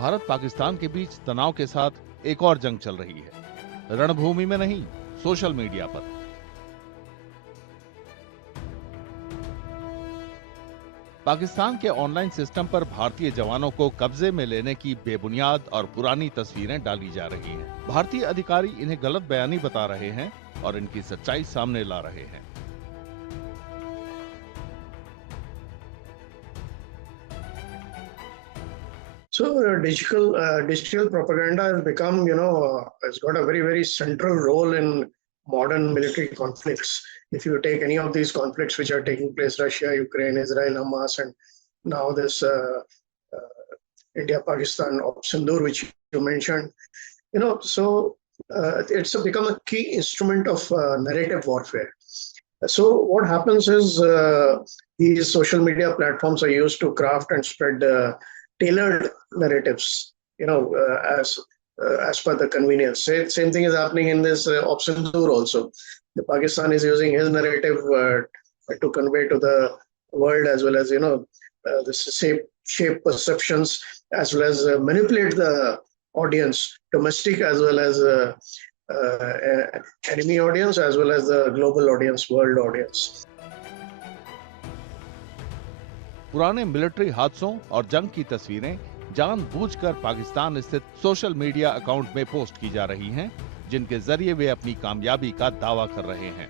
भारत पाकिस्तान के बीच तनाव के साथ एक और जंग चल रही है, रणभूमि में नहीं, सोशल मीडिया पर। पाकिस्तान के ऑनलाइन सिस्टम पर भारतीय जवानों को कब्जे में लेने की बेबुनियाद और पुरानी तस्वीरें डाली जा रही हैं। भारतीय अधिकारी इन्हें गलत बयानी बता रहे हैं और इनकी सच्चाई सामने ला रहे हैं। So digital propaganda has become, has got a very central role in modern military conflicts. If you take any of these conflicts which are taking place, Russia, Ukraine, Israel, Hamas, and now this India-Pakistan Op Sindoor, which you mentioned, it's become a key instrument of narrative warfare. So what happens is these social media platforms are used to craft and spread tailored narratives, as per the convenience. Same thing is happening in this Op Sindoor also. The Pakistan is using his narrative to convey to the world, as well as the shape perceptions, as well as manipulate the audience, domestic as well as enemy audience, as well as the global audience, world audience. पुराने military हादसों और जंग की तस्वीरें जानबूझकर पाकिस्तान स्थित social media account में post की जा रही हैं, जिनके जरिए वे अपनी कामयाबी का दावा कर रहे हैं।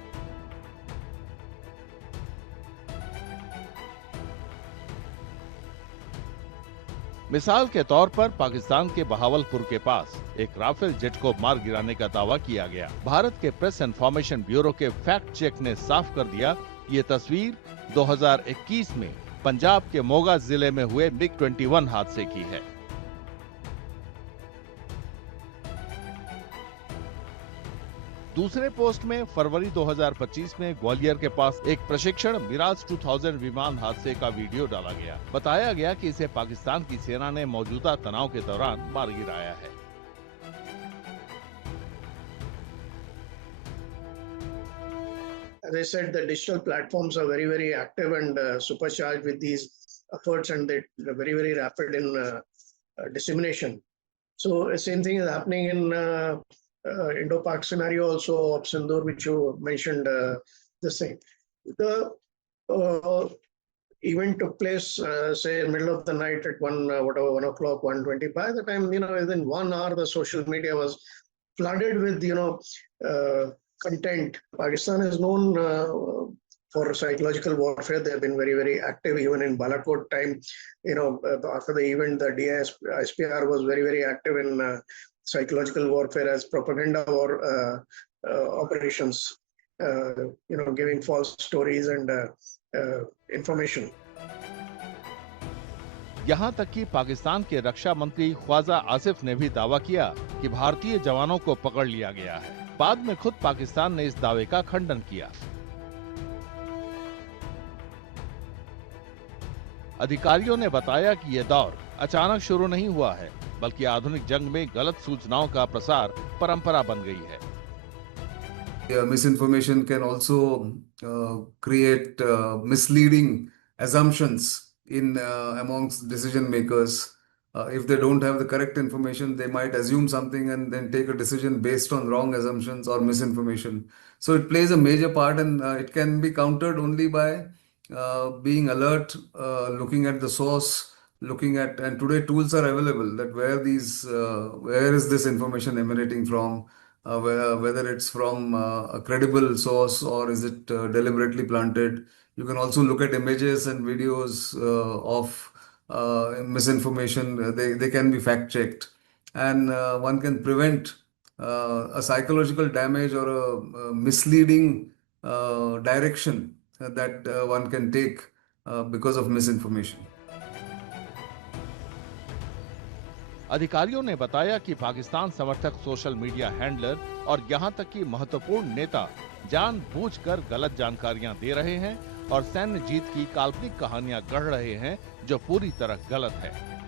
मिसाल के तौर पर पाकिस्तान के बहावलपुर के पास एक राफेल जेट को मार गिराने का दावा किया गया। भारत के प्रेस इन्फॉर्मेशन ब्यूरो के फैक्ट चेक ने साफ कर दिया, ये तस्वीर 2021 में पंजाब के मोगा जिले में हुए MiG-21 हादसे की है। दूसरे पोस्ट में फरवरी 2025 में ग्वालियर के पास एक प्रशिक्षण मिराज 2000 विमान हादसे का वीडियो डाला गया। बताया गया कि इसे पाकिस्तान की सेना ने मौजूदा तनाव के दौरान मार गिराया है। As I said, the digital platforms are very active and supercharged with these efforts, and they're very rapid in dissemination. So same thing is happening in Indo-Pak scenario also, Op Sindoor, which you mentioned. The same. The event took place, say, in the middle of the night at 1 o'clock, 1:20. By the time, within 1 hour, the social media was flooded with, content. Pakistan is known for psychological warfare. They have been very active. Even in Balakot time, after the event, the ISPR was very active in psychological warfare as propaganda war operations, giving false stories and information. यहाँ तक कि पाकिस्तान के रक्षा मंत्री ख्वाजा आसिफ ने भी दावा किया कि भारतीय जवानों को पकड़ लिया गया है। बाद में खुद पाकिस्तान ने इस दावे का खंडन किया। अधिकारियों ने बताया कि यह दौर अचानक शुरू नहीं हुआ है, बल्कि आधुनिक जंग में गलत सूचनाओं का प्रसार परंपरा बन गई है। Misinformation can also create misleading assumptions in amongst decision makers. If they don't have the correct information, they might assume something and then take a decision based on wrong assumptions or misinformation. So it plays a major part, and it can be countered only by being alert, looking at the source, and today tools are available that where is this information emanating from, whether it's from a credible source or is it deliberately planted. You can also look at images and videos of misinformation. They can be fact checked, and one can prevent a psychological damage or a misleading direction that one can take because of misinformation. अधिकारियों ने बताया कि पाकिस्तान समर्थक social media handler और यहां तक कि महत्वपूर्ण नेता जानबूझकर गलत जानकारियां दे रहे हैं और सैन्य जीत की काल्पनिक कहानियां गढ़ रहे हैं, जो पूरी तरह गलत है।